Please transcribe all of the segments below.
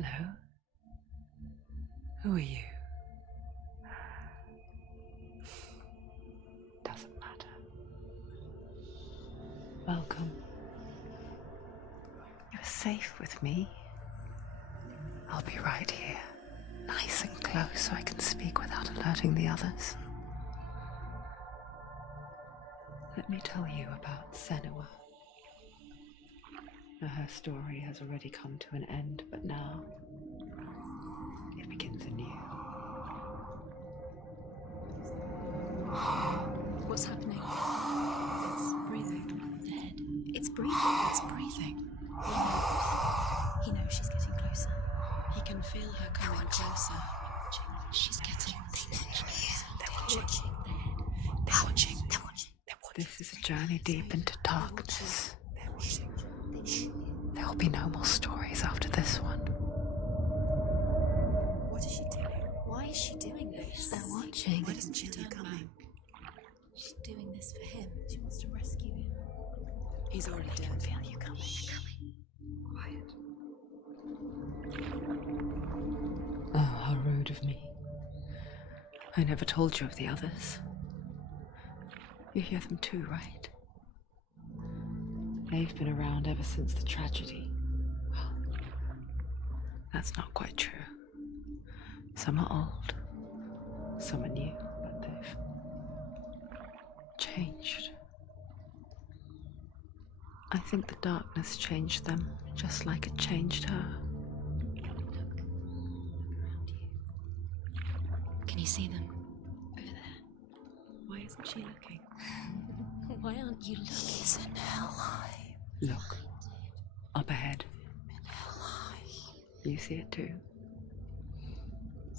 Hello. Who are you? Doesn't matter. Welcome. You're safe with me. I'll be right here, nice and close so I can speak without alerting the others. Let me tell you about Senua. Her story has already come to an end, but now it begins anew. What's happening? It's breathing. The head. It's breathing. It's breathing. He knows she's getting closer. He can feel her coming closer. She's getting closer. They're watching. The head. They're watching. They're watching. This is a journey deep into darkness. They're watching. There'll be no more stories after this one. What is she doing? Why is she doing this? They're watching. Why doesn't she turn coming? She's doing this for him. She wants to rescue him. He's already dead. I feel you coming. Quiet. Oh, how rude of me. I never told you of the others. You hear them too, right? They've been around ever since the tragedy. Well, that's not quite true. Some are old, some are new, but they've changed. I think the darkness changed them, just like it changed her. Can you see them? Over there. Why isn't she looking? Why aren't you looking? He's in hell high. Look, up ahead. In hell high. You see it too?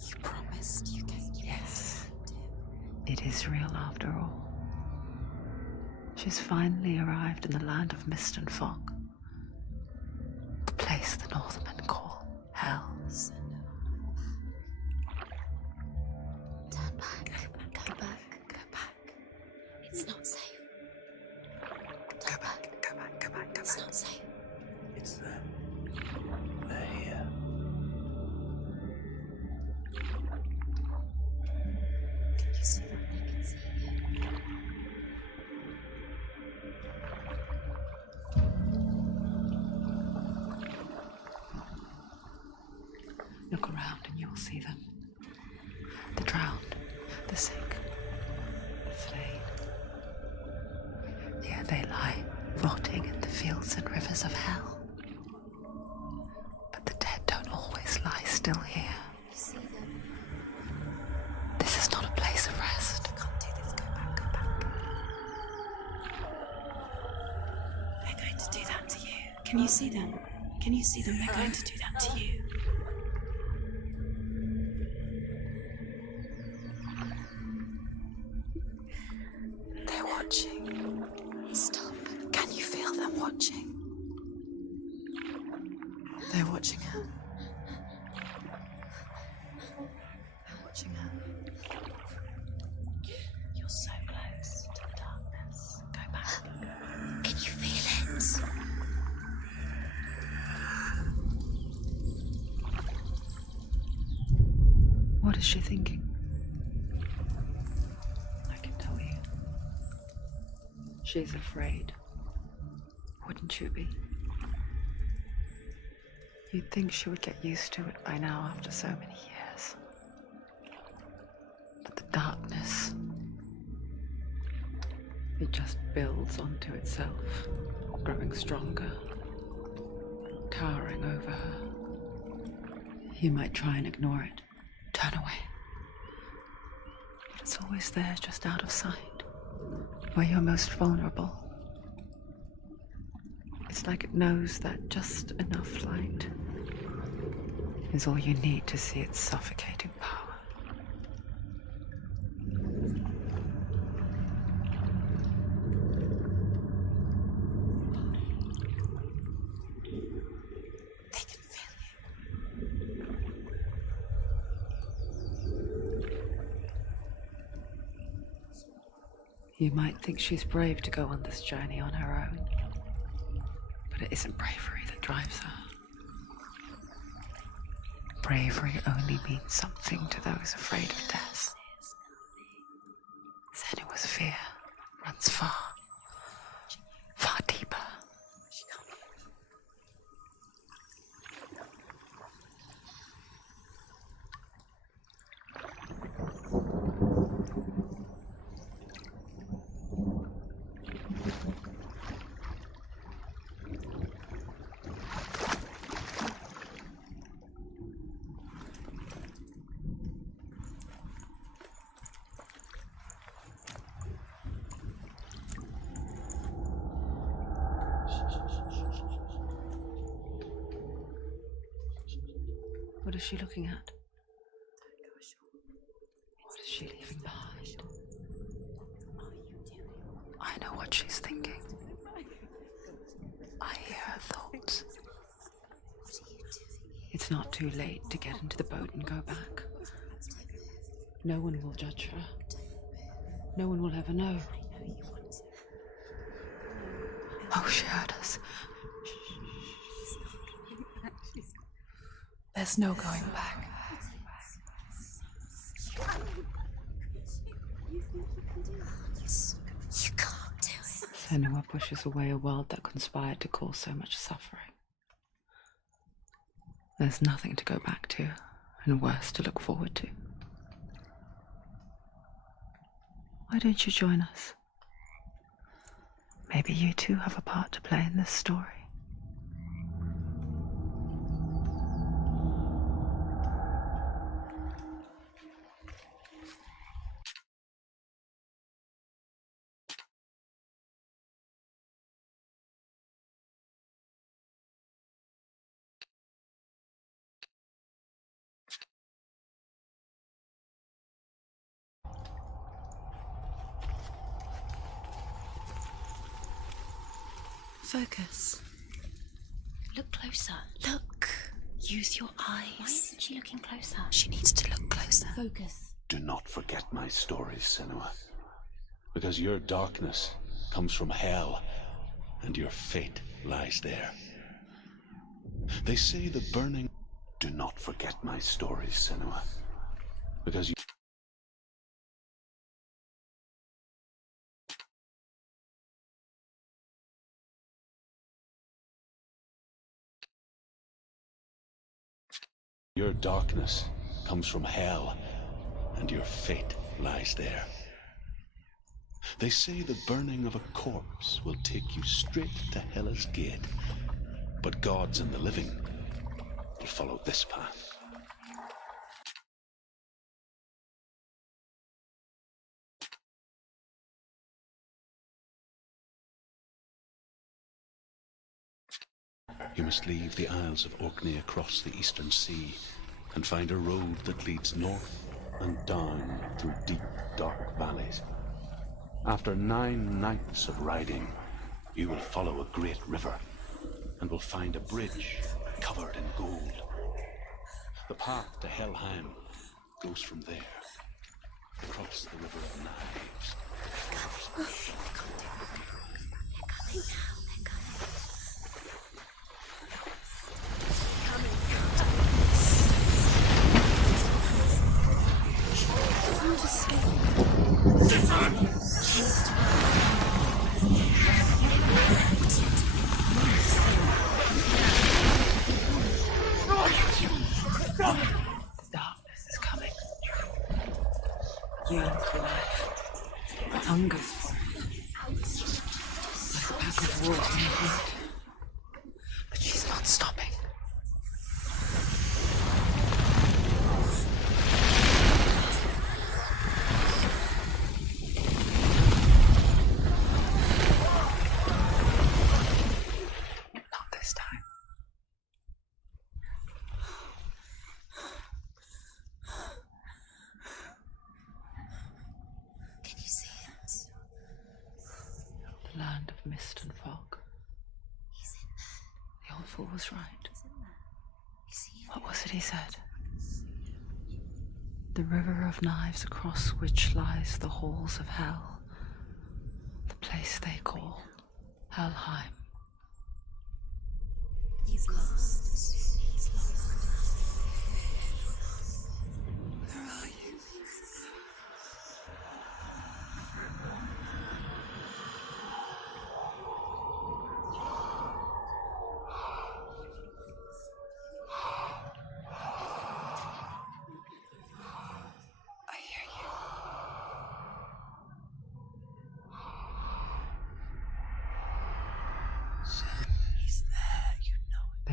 You promised you gave me. Yes. It is real after all. She's finally arrived in the land of mist and fog. The place the Northmen call hell. Turn back. Go back. Go back. It's not safe. Turn back. Go back, go back, go It's back. not safe. It's them. They're here. Can you see them? They can see you. Look around and you'll see them. The drowned, the sick, the slain. Here they lie, rotting in the fields and rivers of hell. But the dead don't always lie still here. You see them? This is not a place of rest. I can't do this. Go back, go back. They're going to do that to you. Can you see them? Can you see them? They're going to do that to you. They're watching. Stop. Can you feel them watching? They're watching her. They're watching her. You're so close to the darkness. Go back. Can you feel it? What is she thinking? I can tell you. She's afraid. Wouldn't you be? You'd think she would get used to it by now after so many years. But the darkness, it just builds onto itself, growing stronger, towering over her. You might try and ignore it, turn away. But it's always there, just out of sight, where you're most vulnerable. It's like it knows that just enough light is all you need to see its suffocating power. They can feel you. You might think she's brave to go on this journey on her own, but it isn't bravery that drives her. bravery only means something to those afraid of death. Senua's fear runs far, far deeper. What is she looking at? What is she leaving behind? I know what she's thinking. I hear her thoughts. It's not too late to get into the boat and go back. No one will judge her. No one will ever know. Oh, she heard us. There's no going back. You can't do it. Senua pushes away a world that conspired to cause so much suffering. There's nothing to go back to, and worse to look forward to. Why don't you join us? Maybe you too have a part to play in this story. Focus. Look closer. Look. Use your eyes. Why isn't she looking closer? She needs to look closer. Focus. Do not forget my stories, Senua. Because your darkness comes from hell, and your fate lies there. They say the burning... Do not forget my stories, Senua. Because your darkness comes from hell, and your fate lies there. They say the burning of a corpse will take you straight to Hela's gate, but gods and the living will follow this path. You must leave the Isles of Orkney across the eastern sea and find a road that leads north and down through deep, dark valleys. After 9 nights of riding, you will follow a great river and will find a bridge covered in gold. The path to Helheim goes from there, across the River of Knives. They're coming now. They're coming. Darkness is coming. Yearns for life. Hungers for it. Like a pack of wolves in the heart. But she's not stopping. Not this time. Can you see it? The land of mist and fog. He's in there. The old fool was right. He's in there. You see it? What was it he said? The river of knives across which lies the halls of hell. The place they call Helheim. He's lost. He's lost.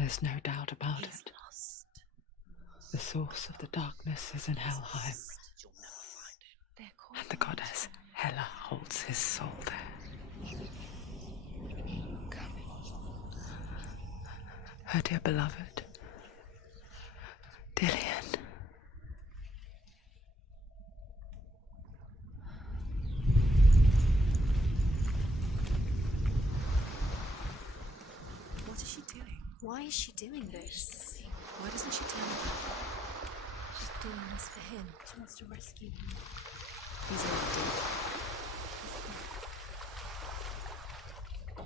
There's no doubt about He's it. lost. The source of the darkness is in Helheim, They're called and the goddess Hela holds his soul there. Her dear beloved, Dillian. What is she doing? Why is she doing this? Why doesn't she tell me? She's doing this for him. She wants to rescue him. He's already dead.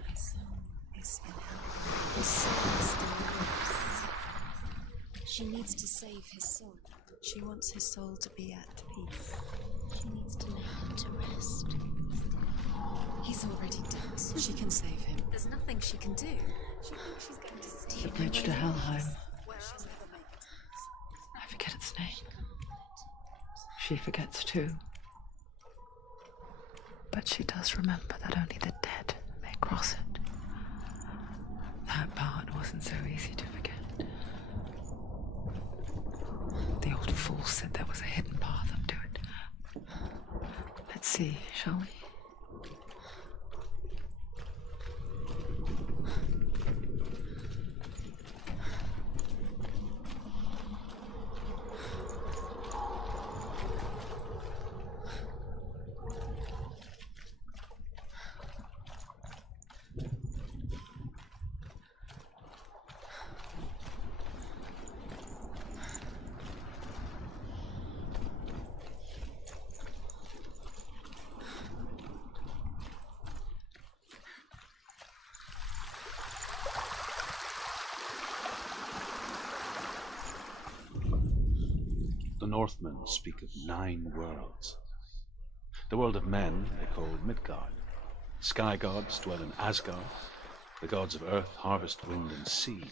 His soul is in hell. His soul still lives. She needs to save his soul. She wants his soul to be at peace. She needs to lay him to rest. He's already dead. She can save him. There's nothing she can do. She thinks she's going to see The him. bridge to Helheim. I forget its name. She forgets too. But she does remember that only the dead may cross it. That part wasn't so easy to forget. The old fool said there was a hidden path up to it. Let's see, shall we? The Northmen speak of 9 worlds. The world of men they call Midgard. Sky gods dwell in Asgard. The gods of earth, harvest, wind, and sea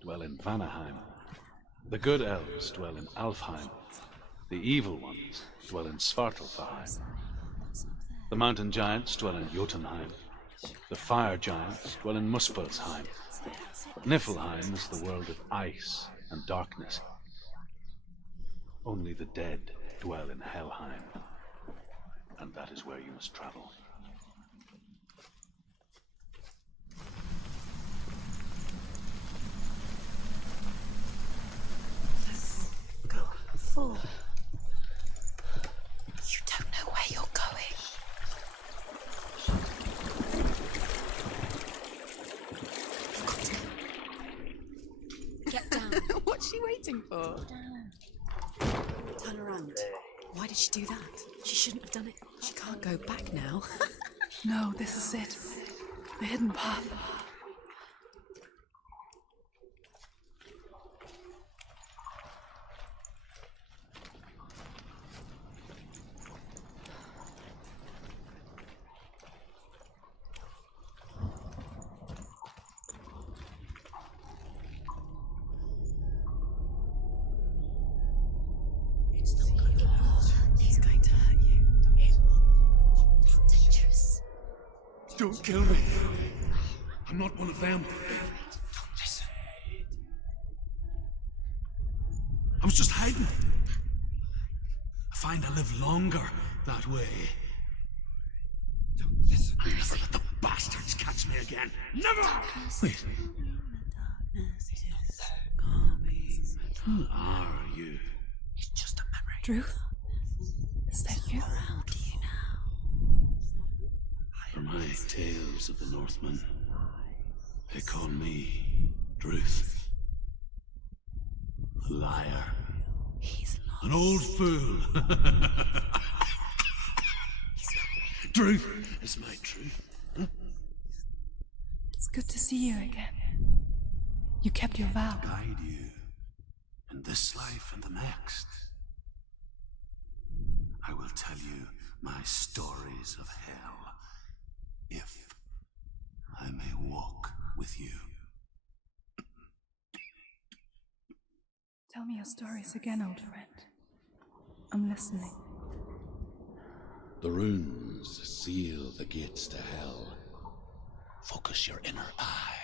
dwell in Vanaheim. The good elves dwell in Alfheim. The evil ones dwell in Svartalfheim. The mountain giants dwell in Jotunheim. The fire giants dwell in Muspelheim. Niflheim is the world of ice and darkness. Only the dead dwell in Helheim, and that is where you must travel. Let's go. 4. You don't know where you're going. Get down. What's she waiting for? Turn around. Why did she do that? She shouldn't have done it. She can't go back now. No, this is it. The hidden path. He's going to hurt you. It's dangerous. Don't kill me. I'm not one of them. Don't listen. I was just hiding. I find I live longer that way. Don't listen. I'll never let the bastards catch me again. Never! Wait. Who are you? It's just a memory. Drew? Is that you? How do you know? For my tales of the Northmen, they call me Druth. A liar. He's lost. An old fool. Truth is my truth. It's good to see you again. You kept your vow. Guide you in this life and the next. I will tell you my stories of hell, if I may walk with you. Tell me your stories again, old friend. I'm listening. The runes seal the gates to hell. Focus your inner eye,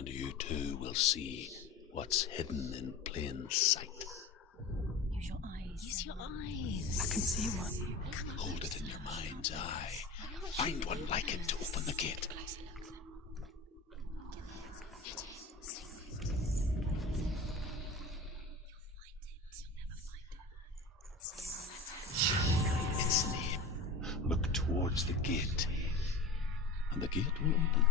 and you too will see what's hidden in plain sight. Use your eyes. Use your eyes. I can see one. Hold it in your mind's eye. Find one like it to open the gate. Its name. Look towards the gate, and the gate will open.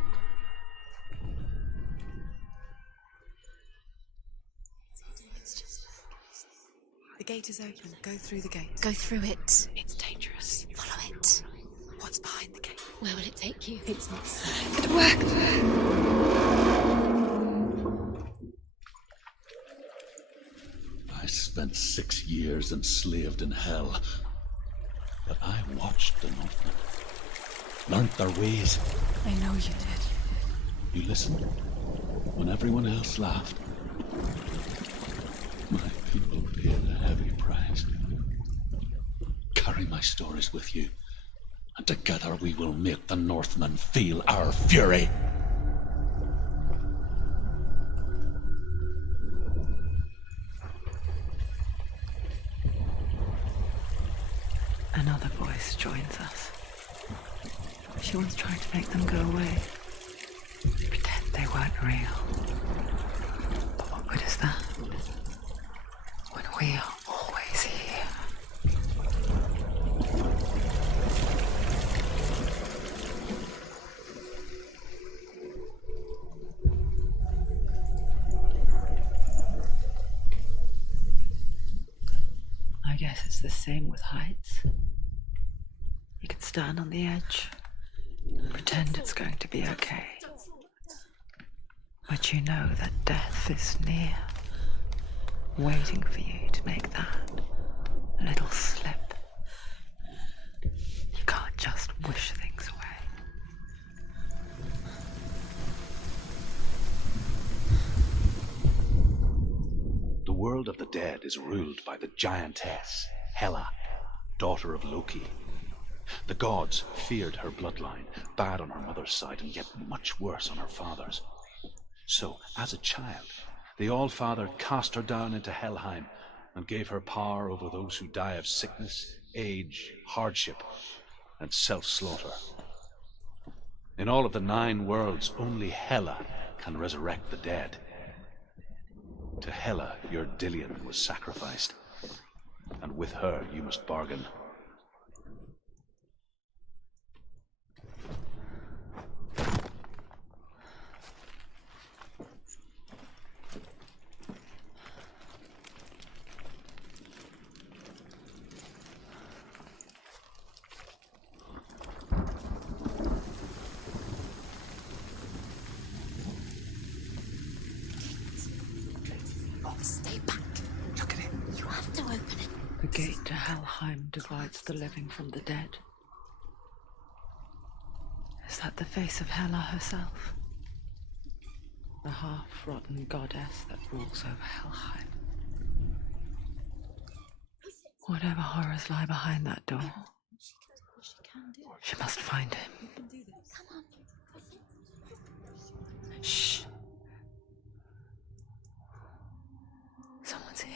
The gate is open. Go through the gate. Go through it. It's dangerous. Follow it. What's behind the gate? Where will it take you? It's not safe. It worked. I spent 6 years enslaved in hell, but I watched the Northmen, learnt their ways. I know you did. You listened when everyone else laughed. My people paid a heavy price. Carry my stories with you, and together we will make the Northmen feel our fury. Another voice joins us. She once tried to make them go away. Pretend they weren't real. But what good is that? When we are always here. I guess it's the same with heights. You can stand on the edge, pretend it's going to be okay. But you know that death is near, waiting for you to make that little slip. You can't just wish things away. The world of the dead is ruled by the giantess, Hela, daughter of Loki. The gods feared her bloodline, bad on her mother's side and yet much worse on her father's. So, as a child, the All-Father cast her down into Helheim and gave her power over those who die of sickness, age, hardship, and self-slaughter. In all of the 9 worlds, only Hela can resurrect the dead. To Hela, your Dillion was sacrificed, and with her you must bargain. Stay back. Look at it. You have to open it. The gate to Helheim divides the living from the dead. Is that the face of Hela herself? The half-rotten goddess that rules over Helheim. Whatever horrors lie behind that door, She can do it. she must find him. You can do this. Come on. Shh. Someone's here.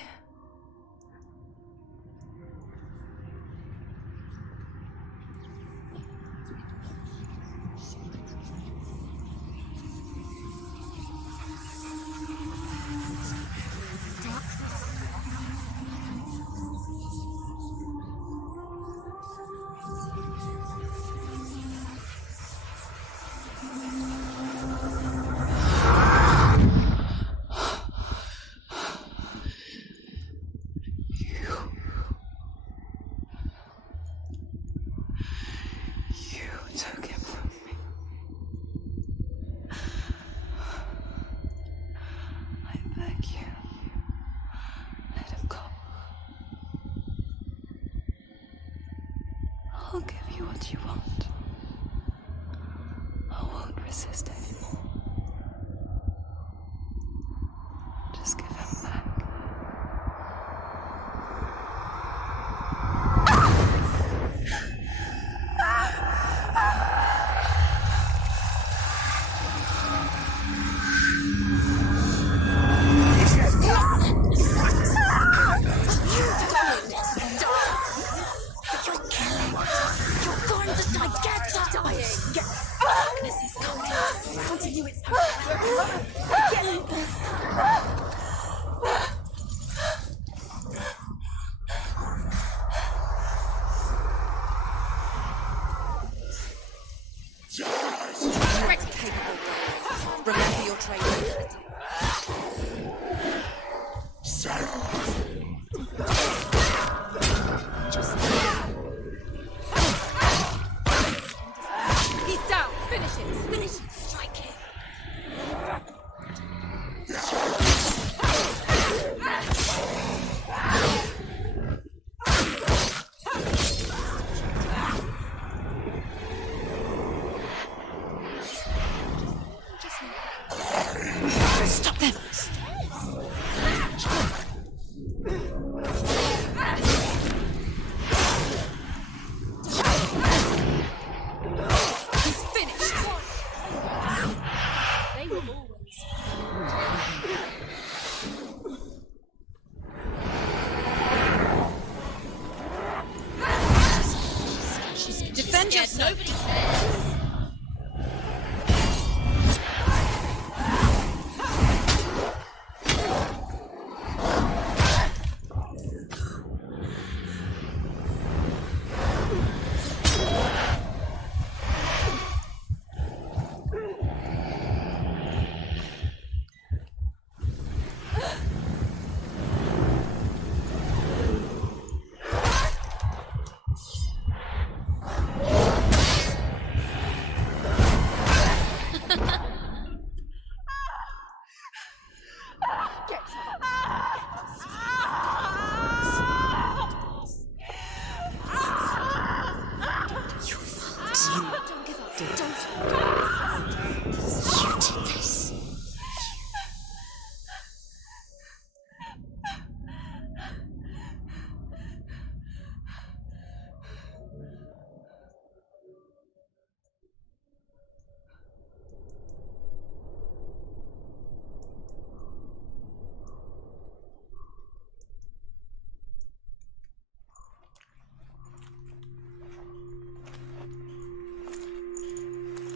You took him from me. I beg you, let him go. I'll give you what you want. I won't resist anymore. Just give him back. She's defend yourself. Nobody says.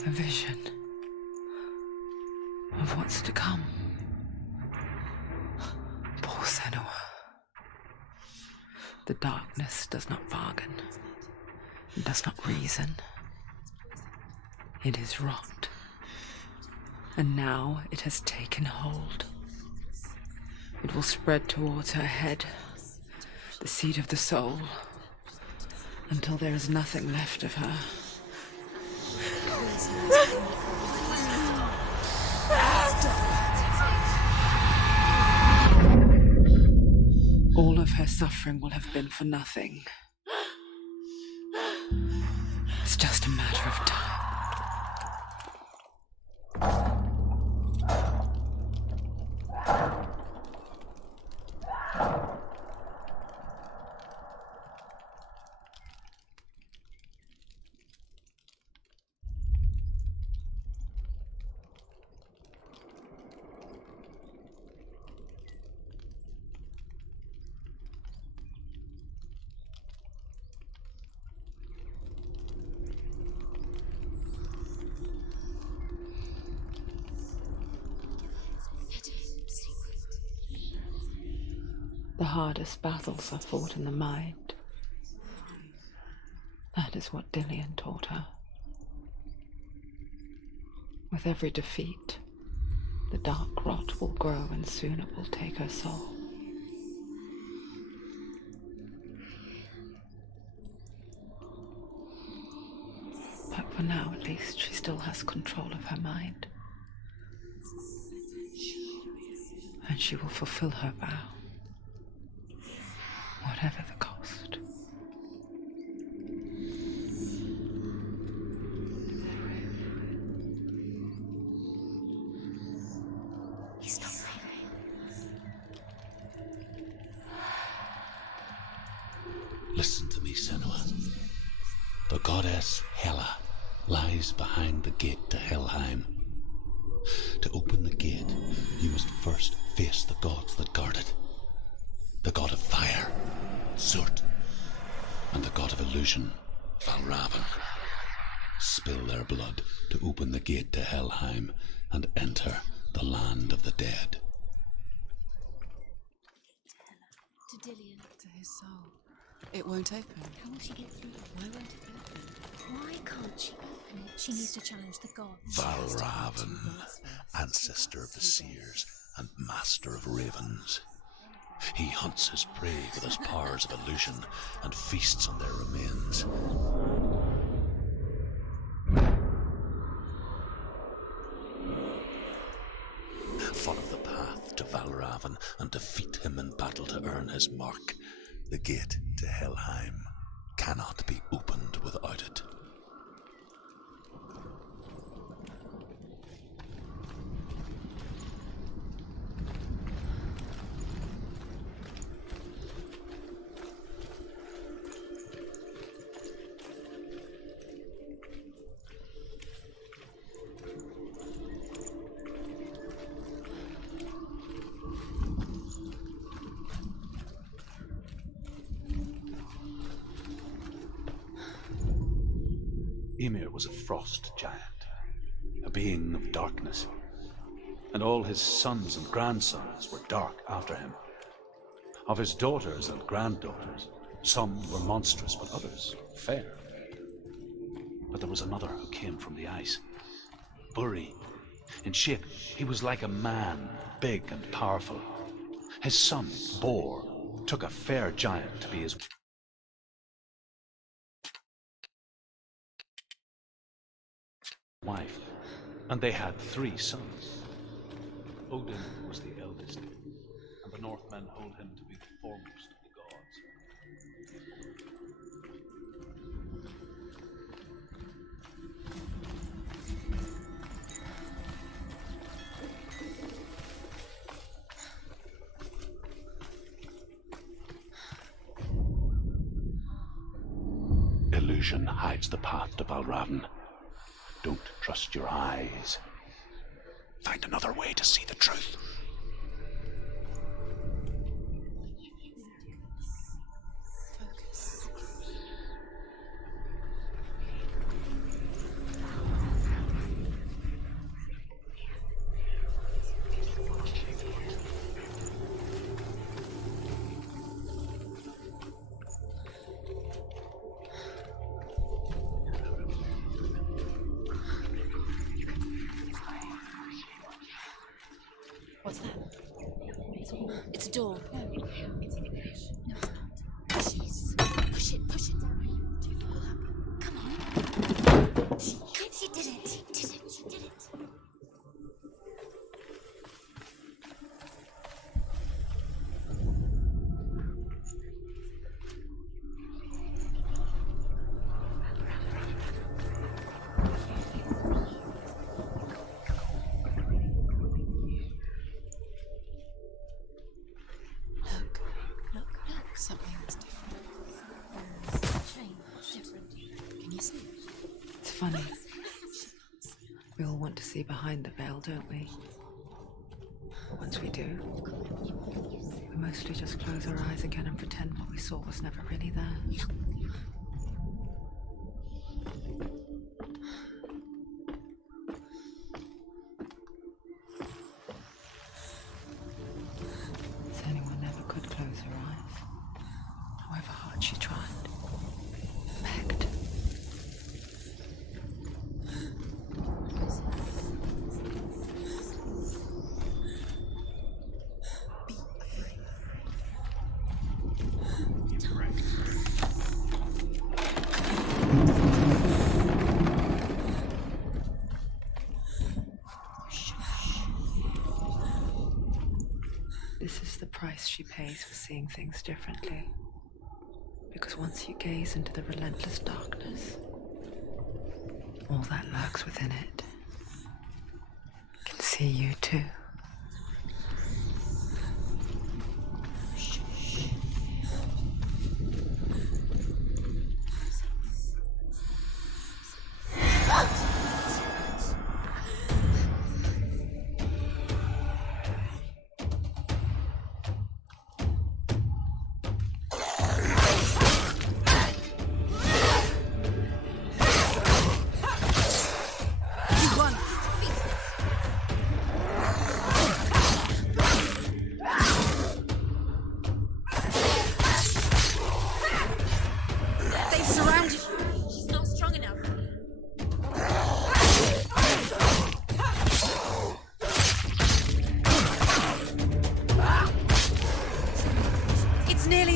A vision of what's to come. Poor Senua. The darkness does not bargain, it does not reason. It is rot. And now it has taken hold. It will spread towards her head, the seat of the soul, until there is nothing left of her. All of her suffering will have been for nothing. It's just a matter of time. The hardest battles are fought in the mind. That is what Dillian taught her. With every defeat, the dark rot will grow and soon it will take her soul. But for now, at least, she still has control of her mind. And she will fulfill her vow. Whatever the cost. He's not leaving. Listen to me, Senua. The goddess Hela lies behind the gate to Helheim. To open the gate, you must first face the gods that guard it. The god of fire, Surt, and the god of illusion, Valravan. Spill their blood to open the gate to Helheim and enter the land of the dead. To Dillian. To his soul. It won't open. How will she get through? Why won't it open? Why can't she open it? She needs to challenge the gods. Valravan, ancestor of the seers and master of ravens. He hunts his prey with his powers of illusion and feasts on their remains. Follow the path to Valravan and defeat him in battle to earn his mark. The gate to Helheim cannot be opened without it. Ymir was a frost giant, a being of darkness, and all his sons and grandsons were dark after him. Of his daughters and granddaughters, some were monstrous, but others fair. But there was another who came from the ice. Buri. In shape, he was like a man, big and powerful. His son, Bor, took a fair giant to be his wife, and they had 3 sons. Odin was the eldest, and the Northmen hold him to be the foremost of the gods. Illusion hides the path to Valravn. Don't trust your eyes. Find another way to see the truth. Focus. What's that? It's a door. No, it's not. Jeez. Push it down. Do you think will happen? Come on. She did it. She did it. Look. Something's different. Different. Can you see it? It's funny. We all want to see behind the veil, don't we? But once we do, we mostly just close our eyes again and pretend what we saw was never really there. Senua never could close her eyes, however hard she tried, begged. This is the price she pays for seeing things differently. Because once you gaze into the relentless darkness, all that lurks within it can see you too.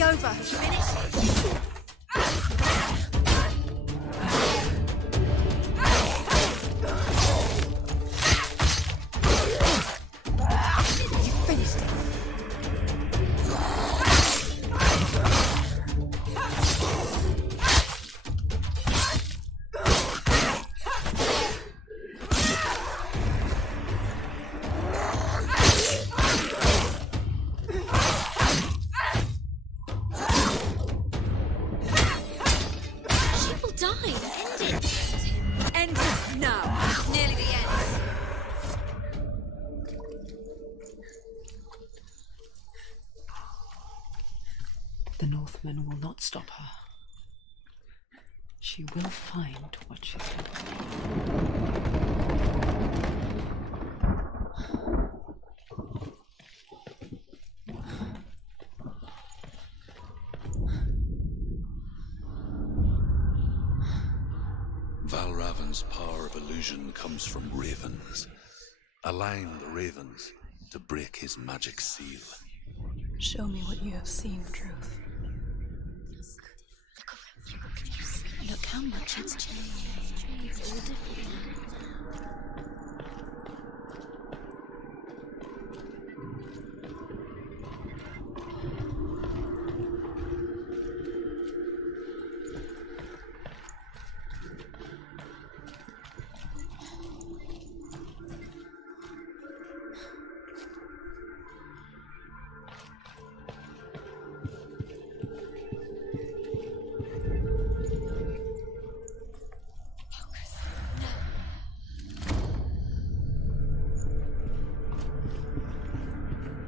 Over. Finish. You finished it. End it now. It's nearly the end. The Northmen will not stop her. She will find what she's looking Valravan's power of illusion comes from ravens. Align the ravens to break his magic seal. Show me what you have seen, Truth. Look how much it's changed. It's all different now.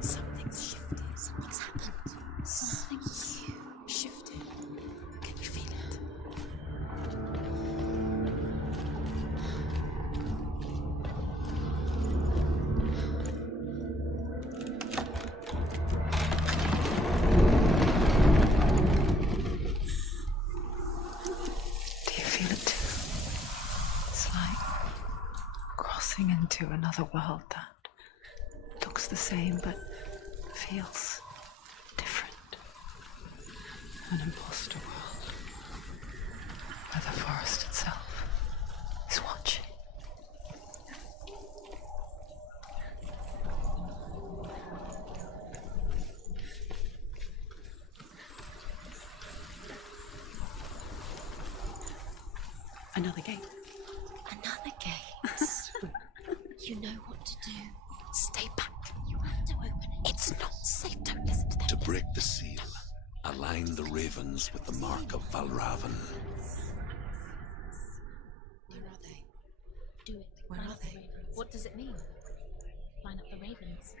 Something's shifted. Something's happened. Something's shifted. Can you feel it? Do you feel it too? It's like crossing into another world that looks the same but feels different. An imposter world where the forest itself is watching. Another gate. Another gate. You know what to do. Stay back. You have to open it. It's not safe. Don't listen to them. To break the seal, align the ravens with the mark of Valravan. Where are they? Do it. Where Line are up the they? ravens. What does it mean? Line up the ravens.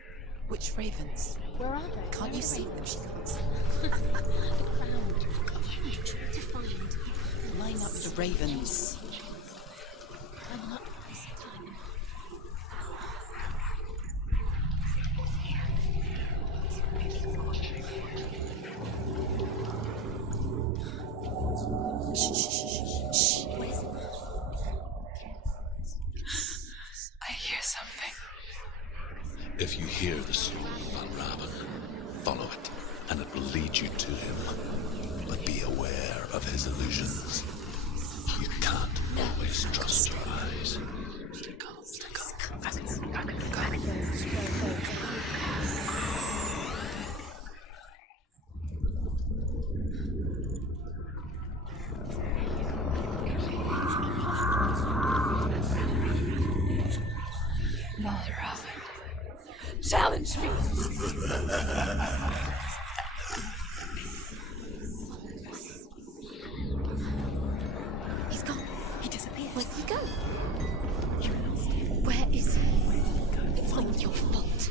Which ravens? Where are they? Can't you see them? She can't see them. The crown. You try to find. Line up the ravens. I'm not this time. Shh. What is it? I hear something. If you hear the soul of Valravan, follow it, and it will lead you to him. But be aware of his illusions. You can't always trust your eyes. Challenge me! He's gone. He disappeared. Where'd he go? You lost him. Where is he? It's not your fault.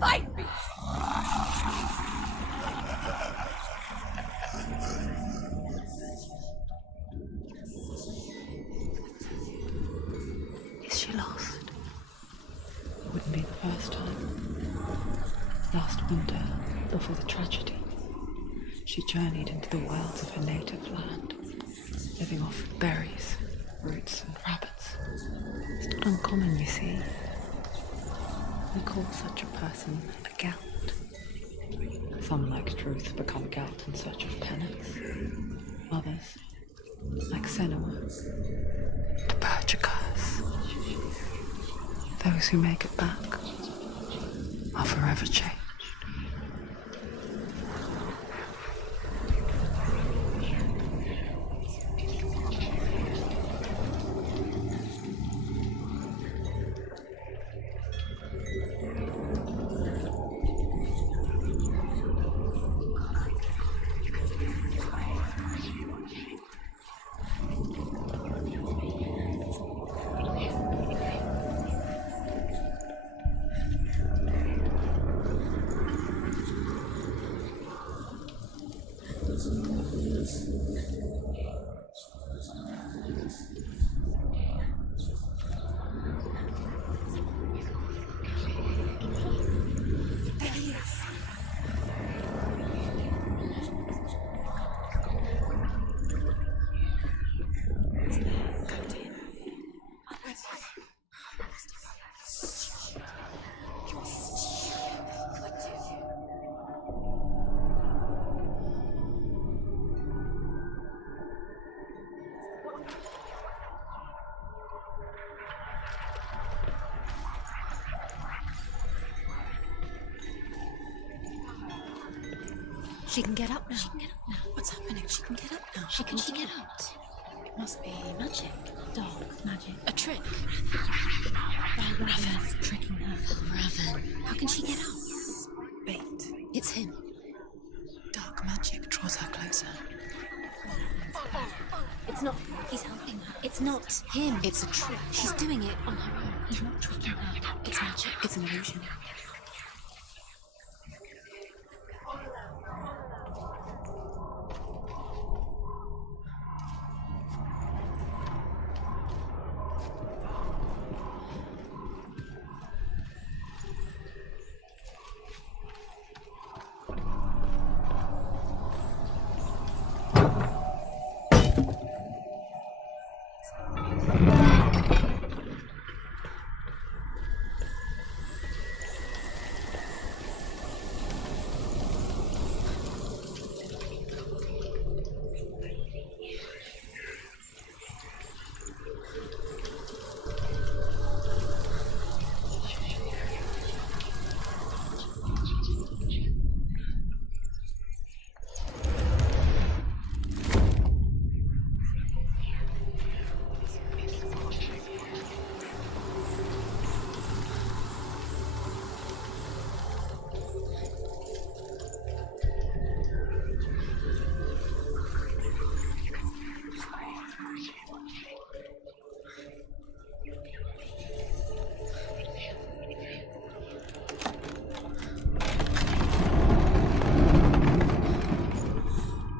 Fight me! Is she lost? Wouldn't be the first time. Last winter, before the tragedy, she journeyed into the wilds of her native land, living off berries, roots, and rabbits. It's not uncommon, you see. We call such a person a gout. Some, like Truth, become gout in search of penance. Others, like Senua, to purge a curse. Those who make it back are forever changed. She can get up now. She can get up now. What's happening? She can get up now. How can she get out? It must be magic. Dark magic. A trick. Raven. Tricking her. Raven. How can she get out? Bait. It's him. Dark magic draws her closer. It's not. He's helping her. It's not him. It's a trick. She's doing it on her own. He's not tricking her. It's magic. It's an illusion.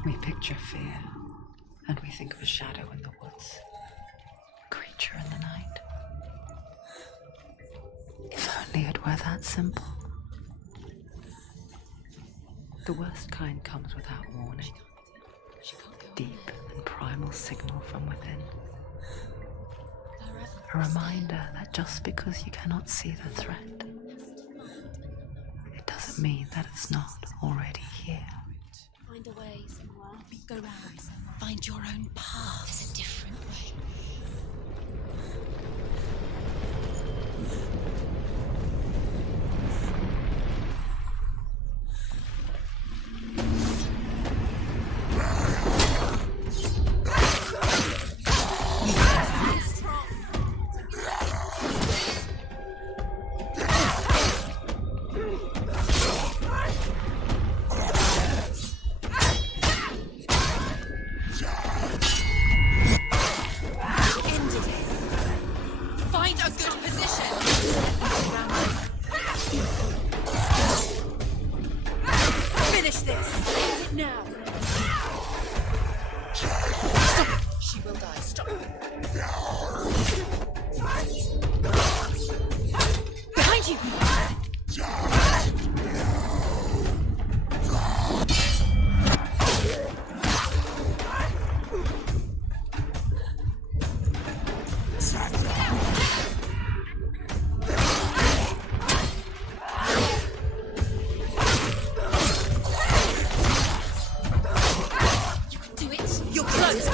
We picture fear, and we think of a shadow in the woods, a creature in the night. If only it were that simple. The worst kind comes without warning. Deep and primal signal from within. A reminder that just because you cannot see the threat, it doesn't mean that it's not already here. Find a way, Senua. Go round. Find your own path. There's a different way.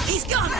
He's gone!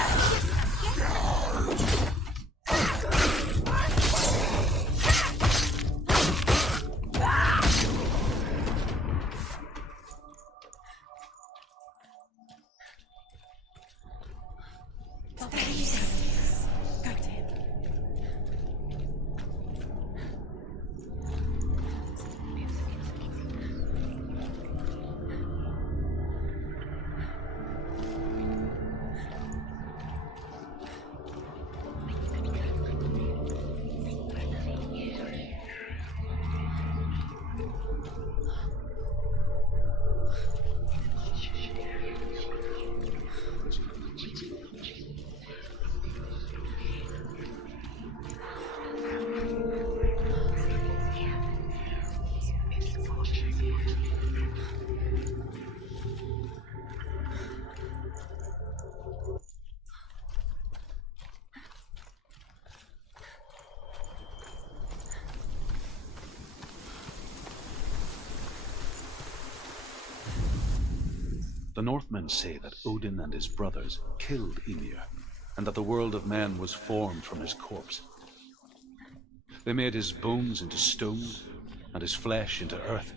The Northmen say that Odin and his brothers killed Ymir, and that the world of men was formed from his corpse. They made his bones into stone, and his flesh into earth,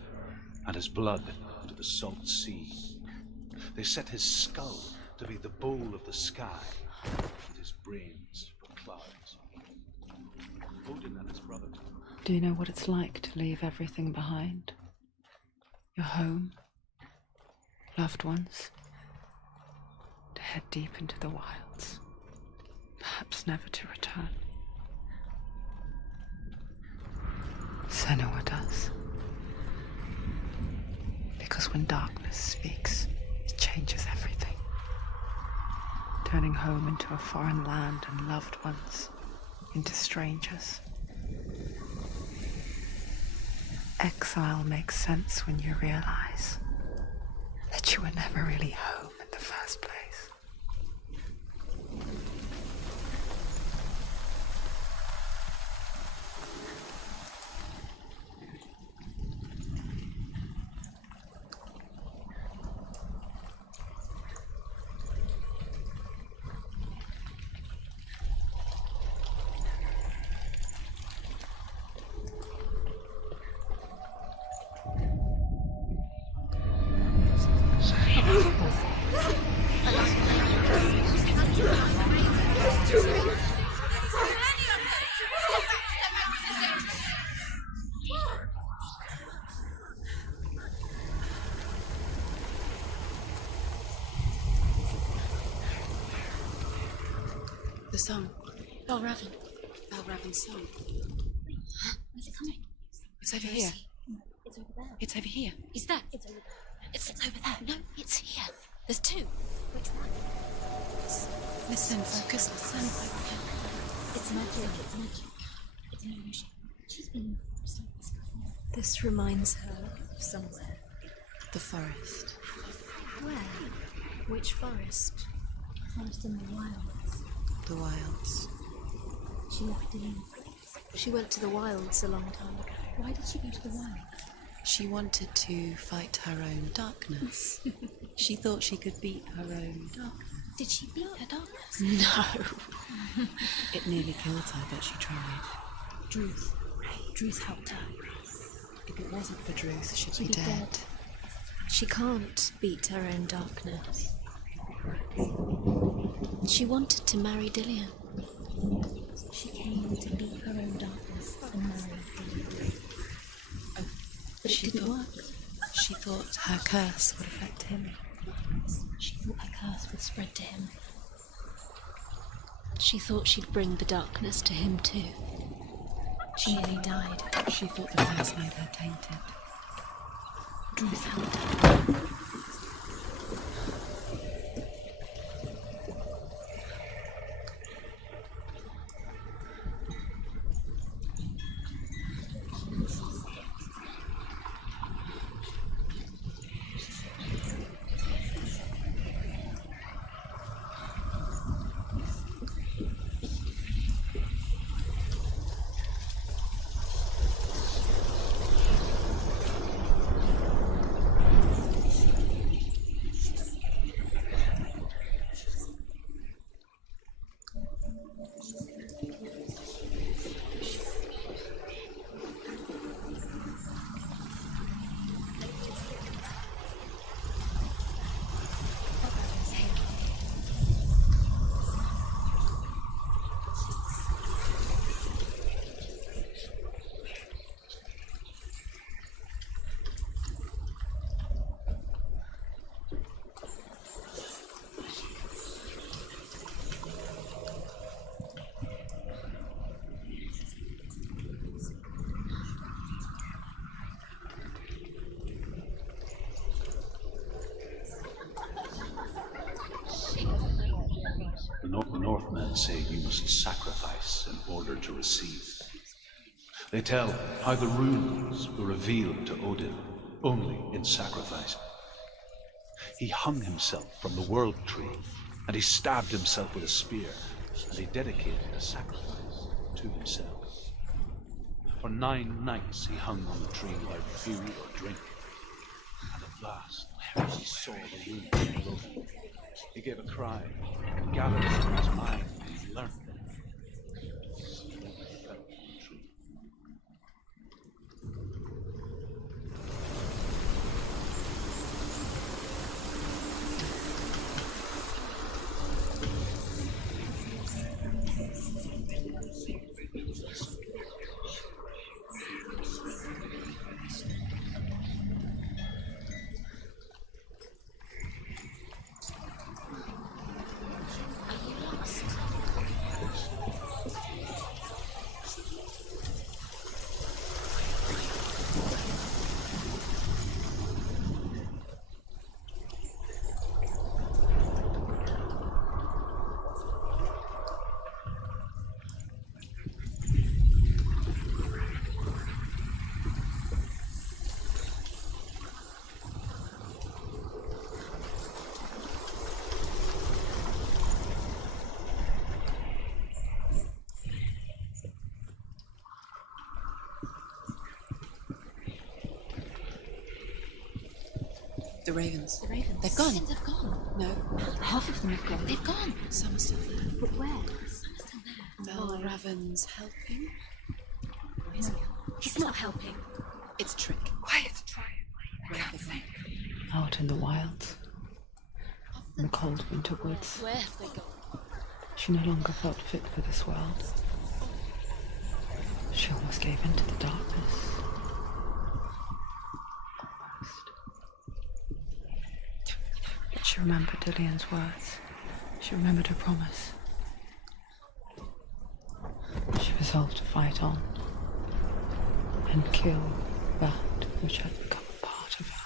and his blood into the salt sea. They set his skull to be the bowl of the sky, and his brains for clouds. Odin and his brothers. Do you know what it's like to leave everything behind? Your home, loved ones, to head deep into the wilds, perhaps never to return. Senua does. Because when darkness speaks, it changes everything, turning home into a foreign land and loved ones into strangers. Exile makes sense when you realize that you were never really home in the first place. The song. Balravan. Balravan's song. Where's it coming? It's over here. It's over there. It's over here. Is that? It's over there. It's over there. No, it's here. There's two. Which one? Listen, focus. Listen. It's magic. It's magic. It's an illusion. She's been in the forest like this before. This reminds her of somewhere. The forest. Where? Which forest? Forest in the wilds. The wilds. She looked in. She went to the wilds a long time ago. Why did she go to the wilds? She wanted to fight her own darkness. She thought she could beat her own darkness. Did she beat her darkness? No. It nearly killed her, but she tried. Druth. Druth helped her. If it wasn't for Druth, she'd She'd be dead. She can't beat her own darkness. She wanted to marry Dillian. She came to beat her own darkness and marry Dillian. But it didn't work. She thought her curse would affect him. She thought her curse would spread to him. She thought she'd bring the darkness to him too. She nearly died. She thought the curse made her tainted. Druth helped her. The Northmen say you must sacrifice in order to receive. They tell how the runes were revealed to Odin only in sacrifice. He hung himself from the world tree, and he stabbed himself with a spear, and he dedicated a sacrifice to himself. For 9 nights he hung on the tree without food or drink, and at vast and heavy, he saw the moon below. He gave a cry, and gathered it in his mind, and learned it. Slowly fell from the tree. The ravens. The ravens. They've gone. They've gone. No, Half of them have gone. they've gone. Some are still there. But where? Some are still there. Valravan's helping. He's not helping. It's a trick. Quiet. Where have they gone? Out in the wilds, in the cold winter woods, Where have they gone? she no longer felt fit for this world. She almost gave in to the darkness. Almost. But she remembered Dillian's words. She remembered her promise. She resolved to fight on and kill that which had become a part of her.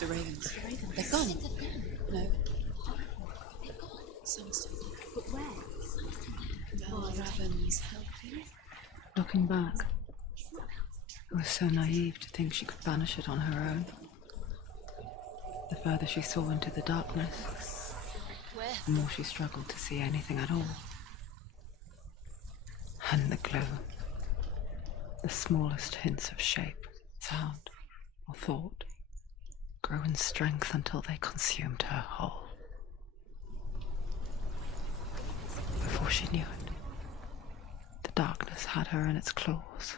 The ravens. They've gone. No. Some are still there. But where? Valravan's helping. Looking back, it was so naive to think she could banish it on her own. The further she saw into the darkness, Where? the more she struggled to see anything at all. And the glow, the smallest hints of shape, sound, or thought, grow in strength until they consumed her whole. Before she knew it, the darkness had her in its claws.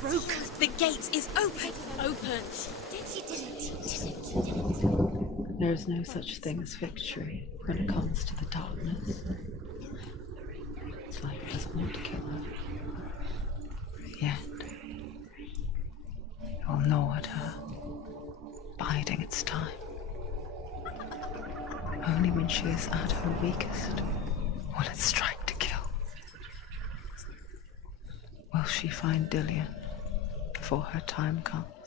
Broke. The gate is open. Open. She did it. There is no such thing as victory when it comes to the darkness. Its life doesn't want to kill her. Yet, it will gnaw at her, biding its time. Only when she is at her weakest will it strike to kill. Will she find Dillian before her time comes?